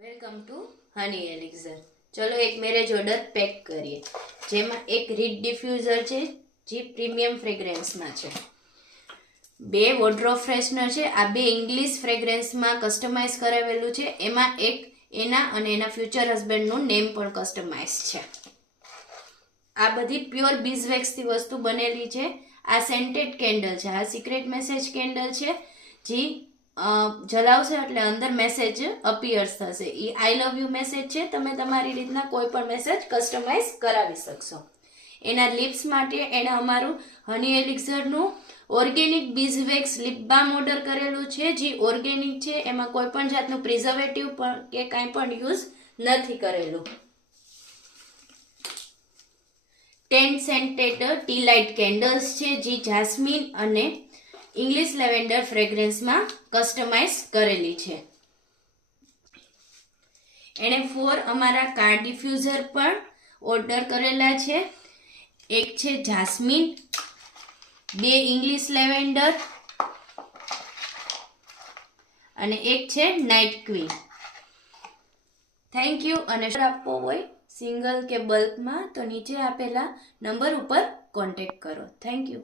Welcome to હની એલિક્ઝર. ચલો એક marriage order pack કરીએ, જેમાં એક રીડ ડિફ્યુઝર છે જે પ્રીમિયમ ફ્રેગ્રન્સમાં છે, બે વોર્ડરોબ ફ્રેશનર છે. આ બે ઇંગ્લિશ ફ્રેગ્રન્સમાં કસ્ટમાઇઝ કરાવેલું છે. એમાં એક એના અને એના ફ્યુચર હસબન્ડનું નેમ પણ કસ્ટમાઇઝ છે. આ બધી પ્યોર બીઝવેક્સથી વસ્તુ બનેલી છે. આ સેન્ટેડ કેન્ડલ છે. આ સિક્રેટ મેસેજ કેન્ડલ છે, જે જલાવશે એટલે અંદર મેસેજ અપિયર્સ થશે. એ આઈ લવ યુ મેસેજ છે. તમે તમારી રીતના કોઈ પણ મેસેજ કસ્ટમાઇઝ કરાવી શકશો. એના લિપ્સ માટે એણે અમારું હની એલિક્ઝરનું ઓર્ગેનિક બીઝવેક્સ લિપ બામ ઓર્ડર કરેલું છે, જે ઓર્ગેનિક છે. એમાં કોઈ પણ જાતનું પ્રિઝર્વેટિવ પણ કે કાંઈ પણ યુઝ નથી કરેલું. 10 સેન્ટેડ ટી લાઇટ કેન્ડલ્સ છે, જે જાસ્મીન અને ઇંગ્લિશ લેવેન્ડર ફ્રેગ્રન્સમાં કસ્ટમાઇઝ કરેલી છે. એણે 4 અમારા કાર ડિફ્યુઝર પણ ઓર્ડર કરેલા છે. એક છે જાસ્મીન, 2 ઇંગ્લિશ લેવેન્ડર અને એક છે નાઇટ ક્વીન. Thank you. અને આપવો હોય સિંગલ કે બલ્કમાં તો નીચે આપેલા નંબર ઉપર કોન્ટેક્ટ કરો. Thank you.